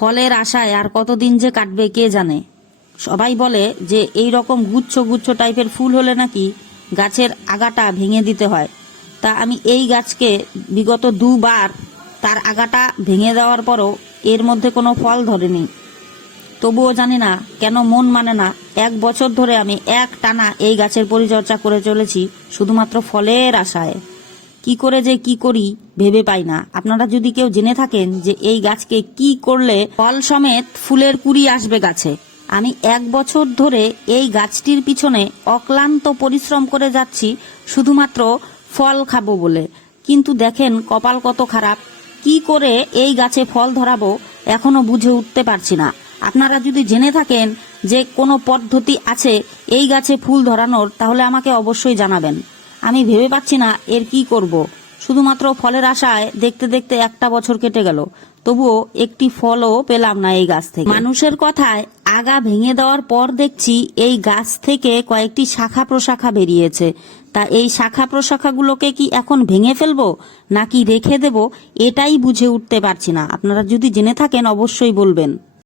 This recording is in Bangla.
ফলের আশায় আর কতদিন যে কাটবে কে জানে। সবাই বলে যে এই রকম গুচ্ছ গুচ্ছ টাইপের ফুল হলে নাকি গাছের আগাটা ভেঙে দিতে হয়। তা আমি এই গাছকে বিগত দুবার তার আগাটা ভেঙে দেওয়ার পরও এর মধ্যে কোনো ফল ধরেনি। তবুও জানি না কেন মন মানে না, 1 বছর ধরে আমি এক টানা এই গাছের পরিচর্যা করে চলেছি শুধুমাত্র ফলের আশায়। কি করে যে কি করি ভেবে পাই না। আপনারা যদি কেউ জেনে থাকেন যে এই গাছকে কি করলে ফল সমেত ফুলের কুড়ি আসবে গাছে, আমি 1 বছর ধরে এই গাছটির পিছনে অক্লান্ত পরিশ্রম করে যাচ্ছি শুধুমাত্র ফল খাবো বলে। কিন্তু দেখেন কপাল কত খারাপ, কি করে এই গাছে ফল ধরাবো এখনো বুঝে উঠতে পারছি না। আপনারা যদি জেনে থাকেন যে কোনো পদ্ধতি আছে এই গাছে ফুল ধরানোর, তাহলে আমাকে অবশ্যই জানাবেন। আমি ভেবে পাচ্ছি না এর কি করব। শুধুমাত্র ফলের আশায় দেখতে দেখতে 1 বছর কেটে গেল, তবুও একটি ফলও পেলাম না এই গাছ থেকে। মানুষের কথায় আগা ভেঙে দেওয়ার পর দেখছি এই গাছ থেকে কয়েকটি শাখা প্রশাখা বেরিয়েছে। তা এই শাখা প্রশাখাগুলোকে কি এখন ভেঙে ফেলবো নাকি রেখে দেব, এটাই বুঝে উঠতে পারছি না। আপনারা যদি জেনে থাকেন অবশ্যই বলবেন।